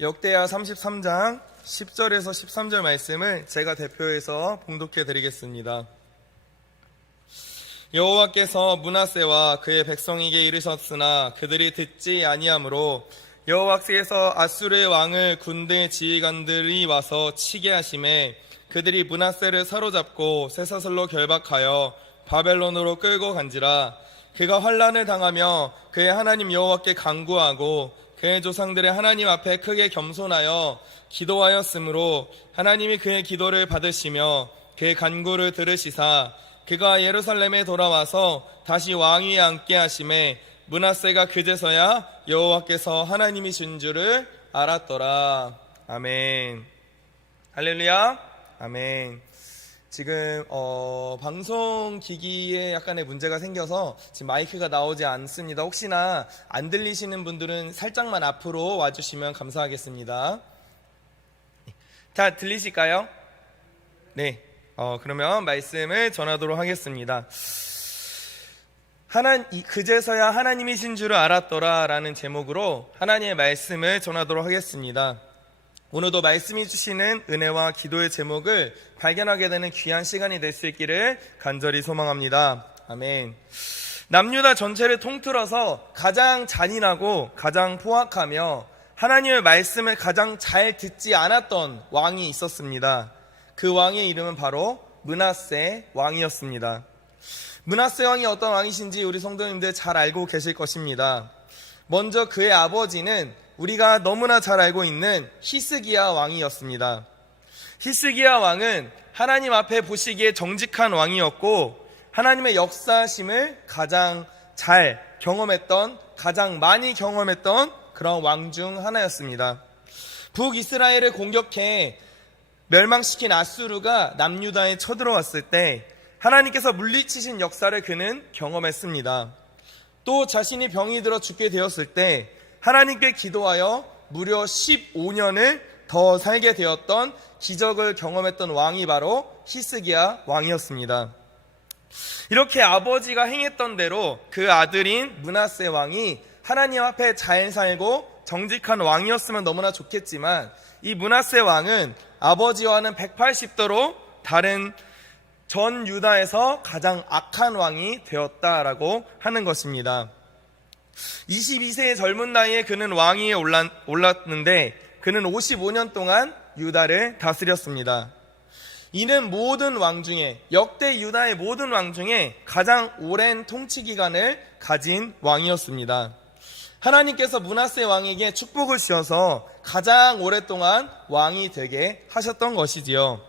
역대하 33장 10절에서 13절 말씀을 제가 대표해서 봉독해 드리겠습니다. 여호와께서 므낫세와 그의 백성에게 이르셨으나 그들이 듣지 아니하므로 여호와께서 아수르의 왕을 군대 지휘관들이 와서 치게 하심에 그들이 므낫세를 사로잡고 쇠사슬로 결박하여 바벨론으로 끌고 간지라. 그가 환난을 당하며 그의 하나님 여호와께 간구하고 그의 조상들의 하나님 앞에 크게 겸손하여 기도하였으므로 하나님이 그의 기도를 받으시며 그의 간구를 들으시사 그가 예루살렘에 돌아와서 다시 왕위에 앉게 하심에 므낫세가 그제서야 여호와께서 하나님이신 줄을 알았더라. 아멘. 할렐루야. 아멘. 지금 방송 기기에 약간의 문제가 생겨서 지금 마이크가 나오지 않습니다. 혹시나 안 들리시는 분들은 살짝만 앞으로 와주시면 감사하겠습니다. 다 들리실까요? 네. 그러면 말씀을 전하도록 하겠습니다. 그제서야 하나님이신 줄을 알았더라 라는 제목으로 하나님의 말씀을 전하도록 하겠습니다. 오늘도 말씀이 주시는 은혜와 기도의 제목을 발견하게 되는 귀한 시간이 될 수 있기를 간절히 소망합니다. 아멘. 남유다 전체를 통틀어서 가장 잔인하고 가장 포악하며 하나님의 말씀을 가장 잘 듣지 않았던 왕이 있었습니다. 그 왕의 이름은 바로 므낫세 왕이었습니다. 므낫세 왕이 어떤 왕이신지 우리 성도님들 잘 알고 계실 것입니다. 먼저 그의 아버지는 우리가 너무나 잘 알고 있는 히스기야 왕이었습니다. 히스기야 왕은 하나님 앞에 보시기에 정직한 왕이었고 하나님의 역사심을 가장 잘 경험했던, 가장 많이 경험했던 그런 왕 중 하나였습니다. 북이스라엘을 공격해 멸망시킨 아수르가 남유다에 쳐들어왔을 때 하나님께서 물리치신 역사를 그는 경험했습니다. 또 자신이 병이 들어 죽게 되었을 때 하나님께 기도하여 무려 15년을 더 살게 되었던 기적을 경험했던 왕이 바로 히스기야 왕이었습니다. 이렇게 아버지가 행했던 대로 그 아들인 므낫세 왕이 하나님 앞에 잘 살고 정직한 왕이었으면 너무나 좋겠지만 이 므낫세 왕은 아버지와는 180도로 다른 전 유다에서 가장 악한 왕이 되었다라고 하는 것입니다. 22세의 젊은 나이에 그는 왕위에 올랐는데 그는 55년 동안 유다를 다스렸습니다. 이는 모든 왕 중에, 역대 유다의 모든 왕 중에 가장 오랜 통치 기간을 가진 왕이었습니다. 하나님께서 므낫세 왕에게 축복을 씌워서 가장 오랫동안 왕이 되게 하셨던 것이지요.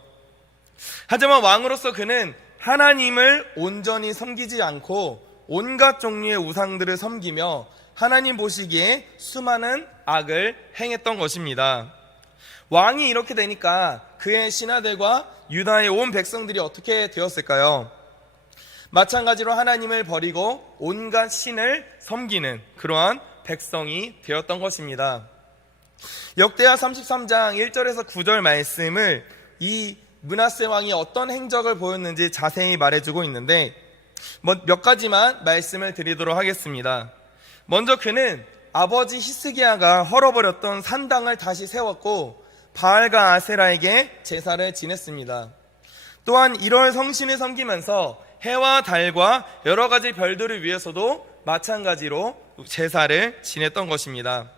하지만 왕으로서 그는 하나님을 온전히 섬기지 않고 온갖 종류의 우상들을 섬기며 하나님 보시기에 수많은 악을 행했던 것입니다. 왕이 이렇게 되니까 그의 신하들과 유다의 온 백성들이 어떻게 되었을까요? 마찬가지로 하나님을 버리고 온갖 신을 섬기는 그러한 백성이 되었던 것입니다. 역대하 33장 1절에서 9절 말씀을 이 므낫세 왕이 어떤 행적을 보였는지 자세히 말해주고 있는데 몇 가지만 말씀을 드리도록 하겠습니다. 먼저 그는 아버지 히스기야가 헐어버렸던 산당을 다시 세웠고 바알과 아세라에게 제사를 지냈습니다. 또한 1월 성신을 섬기면서 해와 달과 여러 가지 별들을 위해서도 마찬가지로 제사를 지냈던 것입니다.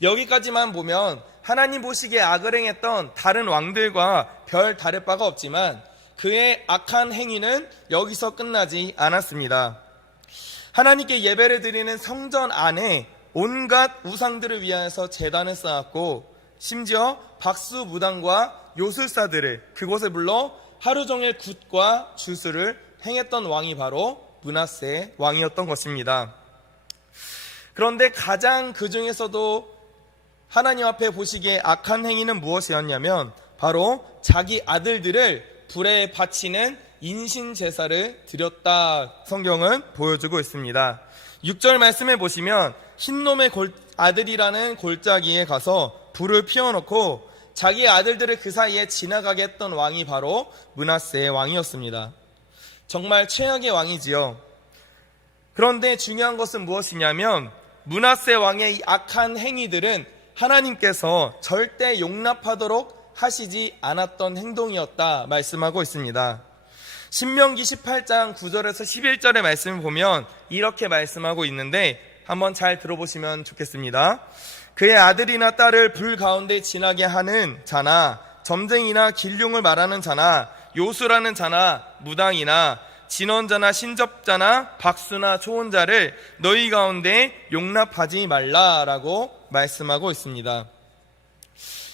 여기까지만 보면 하나님 보시기에 악을 행했던 다른 왕들과 별 다를 바가 없지만 그의 악한 행위는 여기서 끝나지 않았습니다. 하나님께 예배를 드리는 성전 안에 온갖 우상들을 위하여서 제단을 쌓았고 심지어 박수 무당과 요술사들을 그곳에 불러 하루 종일 굿과 주술을 행했던 왕이 바로 므낫세 왕이었던 것입니다. 그런데 가장 그 중에서도 하나님 앞에 보시기에 악한 행위는 무엇이었냐면 바로 자기 아들들을 불에 바치는 인신 제사를 드렸다 성경은 보여주고 있습니다. 6절 말씀에 보시면 흰놈의 아들이라는 골짜기에 가서 불을 피워놓고 자기 아들들을 그 사이에 지나가게 했던 왕이 바로 므낫세 왕이었습니다. 정말 최악의 왕이지요. 그런데 중요한 것은 무엇이냐면 므낫세 왕의 이 악한 행위들은 하나님께서 절대 용납하도록 하시지 않았던 행동이었다 말씀하고 있습니다. 신명기 18장 9절에서 11절의 말씀을 보면 이렇게 말씀하고 있는데 한번 잘 들어보시면 좋겠습니다. 그의 아들이나 딸을 불 가운데 지나게 하는 자나 점쟁이나 길흉을 말하는 자나 요수라는 자나 무당이나 진언자나 신접자나 박수나 초혼자를 너희 가운데 용납하지 말라라고 말씀하고 있습니다.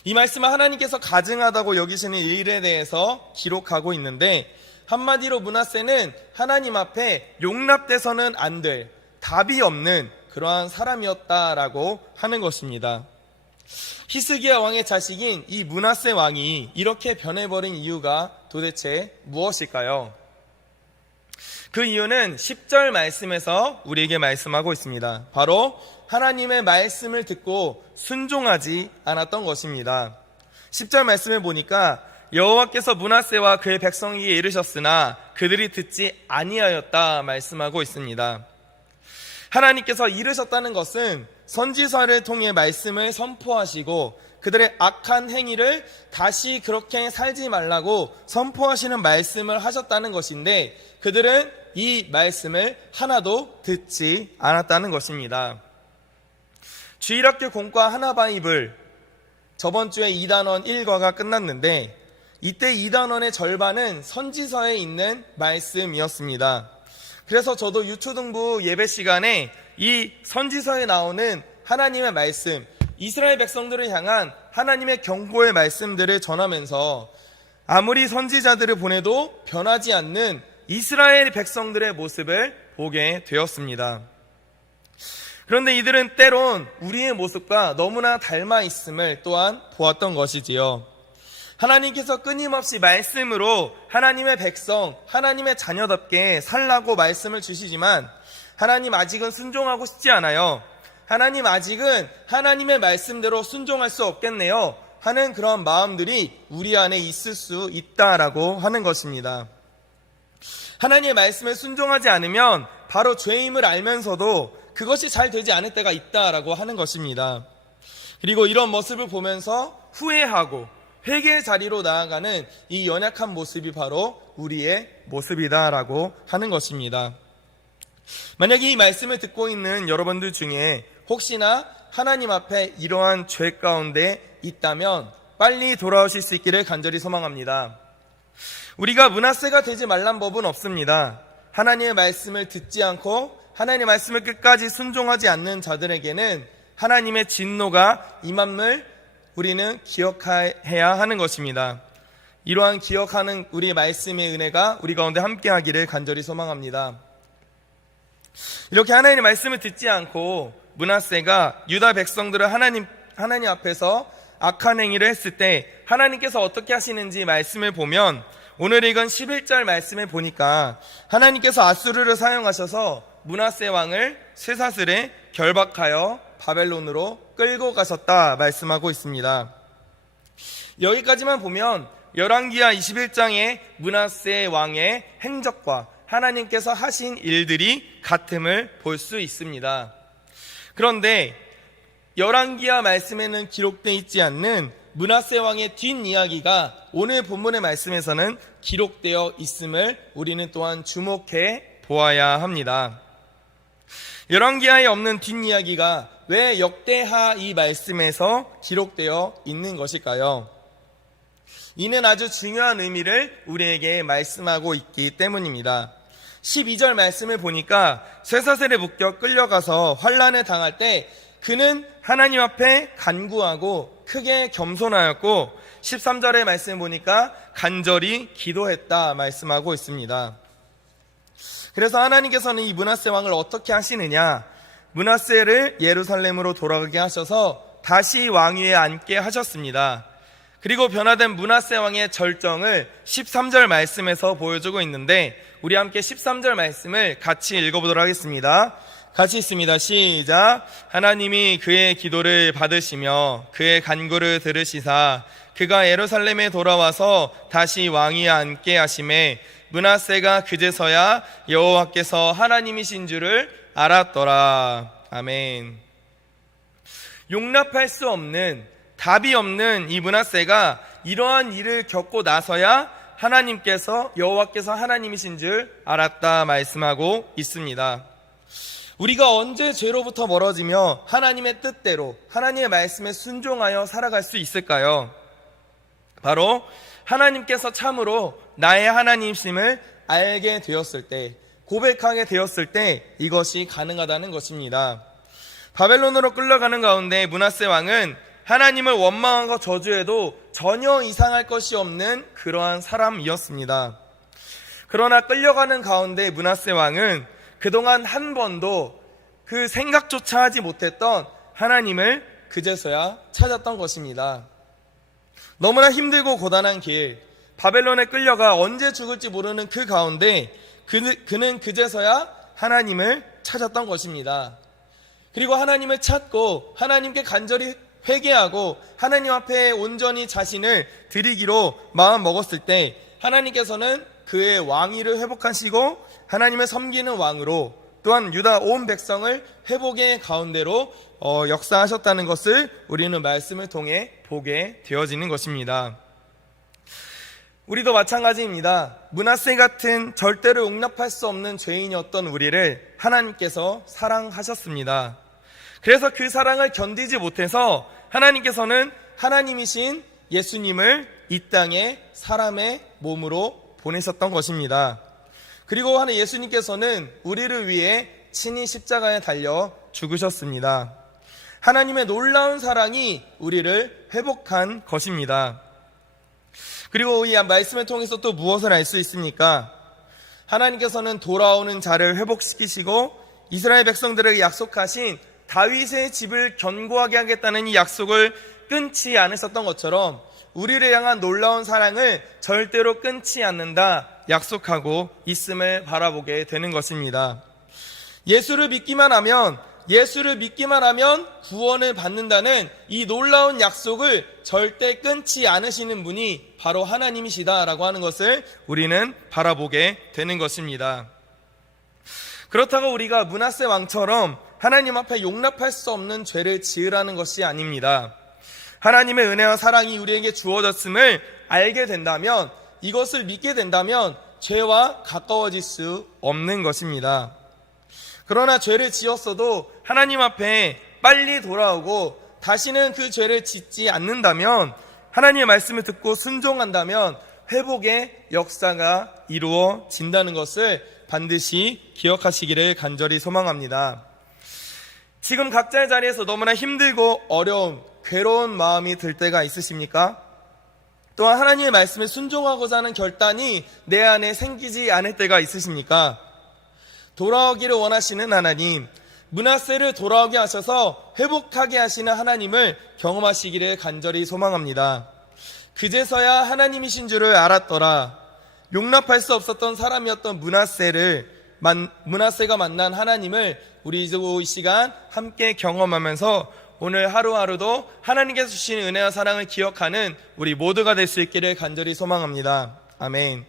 이 말씀은 하나님께서 가증하다고 여기시는 일에 대해서 기록하고 있는데, 한마디로 므낫세는 하나님 앞에 용납돼서는 안 될, 답이 없는 그러한 사람이었다라고 하는 것입니다. 히스기야 왕의 자식인 이 므낫세 왕이 이렇게 변해버린 이유가 도대체 무엇일까요? 그 이유는 10절 말씀에서 우리에게 말씀하고 있습니다. 바로 하나님의 말씀을 듣고 순종하지 않았던 것입니다. 10절 말씀을 보니까 여호와께서 므낫세와 그의 백성에게 이르셨으나 그들이 듣지 아니하였다 말씀하고 있습니다. 하나님께서 이르셨다는 것은 선지서를 통해 말씀을 선포하시고 그들의 악한 행위를 다시 그렇게 살지 말라고 선포하시는 말씀을 하셨다는 것인데, 그들은 이 말씀을 하나도 듣지 않았다는 것입니다. 주일학교 공과 하나바이블 저번 주에 2단원 1과가 끝났는데, 이때 2단원의 절반은 선지서에 있는 말씀이었습니다. 그래서 저도 유초등부 예배 시간에 이 선지서에 나오는 하나님의 말씀, 이스라엘 백성들을 향한 하나님의 경고의 말씀들을 전하면서 아무리 선지자들을 보내도 변하지 않는 이스라엘 백성들의 모습을 보게 되었습니다. 그런데 이들은 때론 우리의 모습과 너무나 닮아 있음을 또한 보았던 것이지요. 하나님께서 끊임없이 말씀으로 하나님의 백성, 하나님의 자녀답게 살라고 말씀을 주시지만 하나님 아직은 순종하고 싶지 않아요. 하나님 아직은 하나님의 말씀대로 순종할 수 없겠네요 하는 그런 마음들이 우리 안에 있을 수 있다라고 하는 것입니다. 하나님의 말씀에 순종하지 않으면 바로 죄임을 알면서도 그것이 잘 되지 않을 때가 있다라고 하는 것입니다. 그리고 이런 모습을 보면서 후회하고 회개의 자리로 나아가는 이 연약한 모습이 바로 우리의 모습이다라고 하는 것입니다. 만약에 이 말씀을 듣고 있는 여러분들 중에 혹시나 하나님 앞에 이러한 죄 가운데 있다면 빨리 돌아오실 수 있기를 간절히 소망합니다. 우리가 므낫세가 되지 말란 법은 없습니다. 하나님의 말씀을 듣지 않고 하나님의 말씀을 끝까지 순종하지 않는 자들에게는 하나님의 진노가 임함을 우리는 기억해야 하는 것입니다. 이러한 기억하는 우리 말씀의 은혜가 우리 가운데 함께하기를 간절히 소망합니다. 이렇게 하나님의 말씀을 듣지 않고 므낫세가 유다 백성들을 하나님 앞에서 악한 행위를 했을 때 하나님께서 어떻게 하시는지 말씀을 보면, 오늘 읽은 11절 말씀을 보니까 하나님께서 아수르를 사용하셔서 므낫세 왕을 쇠사슬에 결박하여 바벨론으로 끌고 가셨다 말씀하고 있습니다. 여기까지만 보면 열왕기하 21장의 므낫세 왕의 행적과 하나님께서 하신 일들이 같음을 볼 수 있습니다. 그런데 열왕기하 말씀에는 기록되어 있지 않는 므낫세 왕의 뒷이야기가 오늘 본문의 말씀에서는 기록되어 있음을 우리는 또한 주목해 보아야 합니다. 열왕기하에 없는 뒷이야기가 왜 역대하 이 말씀에서 기록되어 있는 것일까요? 이는 아주 중요한 의미를 우리에게 말씀하고 있기 때문입니다. 12절 말씀을 보니까 쇠사슬에 묶여 끌려가서 환난을 당할 때 그는 하나님 앞에 간구하고 크게 겸손하였고, 13절의 말씀을 보니까 간절히 기도했다 말씀하고 있습니다. 그래서 하나님께서는 이 므낫세 왕을 어떻게 하시느냐, 므낫세를 예루살렘으로 돌아가게 하셔서 다시 왕위에 앉게 하셨습니다. 그리고 변화된 므낫세 왕의 절정을 13절 말씀에서 보여주고 있는데, 우리 함께 13절 말씀을 같이 읽어보도록 하겠습니다. 같이 있습니다. 시작. 하나님이 그의 기도를 받으시며 그의 간구를 들으시사 그가 예루살렘에 돌아와서 다시 왕위에 앉게 하심에 므낫세가 그제서야 여호와께서 하나님이신 줄을 알았더라. 아멘. 용납할 수 없는, 답이 없는 이 므낫세가 이러한 일을 겪고 나서야 여호와께서 하나님이신 줄 알았다 말씀하고 있습니다. 우리가 언제 죄로부터 멀어지며 하나님의 뜻대로, 하나님의 말씀에 순종하여 살아갈 수 있을까요? 바로 하나님께서 참으로 나의 하나님이심을 알게 되었을 때, 고백하게 되었을 때 이것이 가능하다는 것입니다. 바벨론으로 끌려가는 가운데 므낫세 왕은 하나님을 원망하고 저주해도 전혀 이상할 것이 없는 그러한 사람이었습니다. 그러나 끌려가는 가운데 므낫세 왕은 그동안 한 번도 그 생각조차 하지 못했던 하나님을 그제서야 찾았던 것입니다. 너무나 힘들고 고단한 길, 바벨론에 끌려가 언제 죽을지 모르는 그 가운데 그는 그제서야 하나님을 찾았던 것입니다. 그리고 하나님을 찾고 하나님께 간절히 회개하고 하나님 앞에 온전히 자신을 드리기로 마음 먹었을 때 하나님께서는 그의 왕위를 회복하시고 하나님을 섬기는 왕으로, 또한 유다 온 백성을 회복의 가운데로 역사하셨다는 것을 우리는 말씀을 통해 보게 되어지는 것입니다. 우리도 마찬가지입니다. 므낫세 같은 절대로 용납할 수 없는 죄인이었던 우리를 하나님께서 사랑하셨습니다. 그래서 그 사랑을 견디지 못해서 하나님께서는 하나님이신 예수님을 이 땅에 사람의 몸으로 보내셨던 것입니다. 그리고 예수님께서는 우리를 위해 친히 십자가에 달려 죽으셨습니다. 하나님의 놀라운 사랑이 우리를 회복한 것입니다. 그리고 이 말씀을 통해서 또 무엇을 알 수 있습니까? 하나님께서는 돌아오는 자를 회복시키시고 이스라엘 백성들에게 약속하신 다윗의 집을 견고하게 하겠다는 이 약속을 끊지 않으셨던 것처럼 우리를 향한 놀라운 사랑을 절대로 끊지 않는다 약속하고 있음을 바라보게 되는 것입니다. 예수를 믿기만 하면 구원을 받는다는 이 놀라운 약속을 절대 끊지 않으시는 분이 바로 하나님이시다라고 하는 것을 우리는 바라보게 되는 것입니다. 그렇다고 우리가 므낫세 왕처럼 하나님 앞에 용납할 수 없는 죄를 지으라는 것이 아닙니다. 하나님의 은혜와 사랑이 우리에게 주어졌음을 알게 된다면, 이것을 믿게 된다면 죄와 가까워질 수 없는 것입니다. 그러나 죄를 지었어도 하나님 앞에 빨리 돌아오고 다시는 그 죄를 짓지 않는다면, 하나님의 말씀을 듣고 순종한다면 회복의 역사가 이루어진다는 것을 반드시 기억하시기를 간절히 소망합니다. 지금 각자의 자리에서 너무나 힘들고 어려움, 괴로운 마음이 들 때가 있으십니까? 또한 하나님의 말씀에 순종하고자 하는 결단이 내 안에 생기지 않을 때가 있으십니까? 돌아오기를 원하시는 하나님, 므낫세를 돌아오게 하셔서 회복하게 하시는 하나님을 경험하시기를 간절히 소망합니다. 그제서야 하나님이신 줄을 알았더라. 용납할 수 없었던 사람이었던 므낫세가 만난 하나님을 우리도 이 시간 함께 경험하면서 오늘 하루하루도 하나님께서 주신 은혜와 사랑을 기억하는 우리 모두가 될 수 있기를 간절히 소망합니다. 아멘.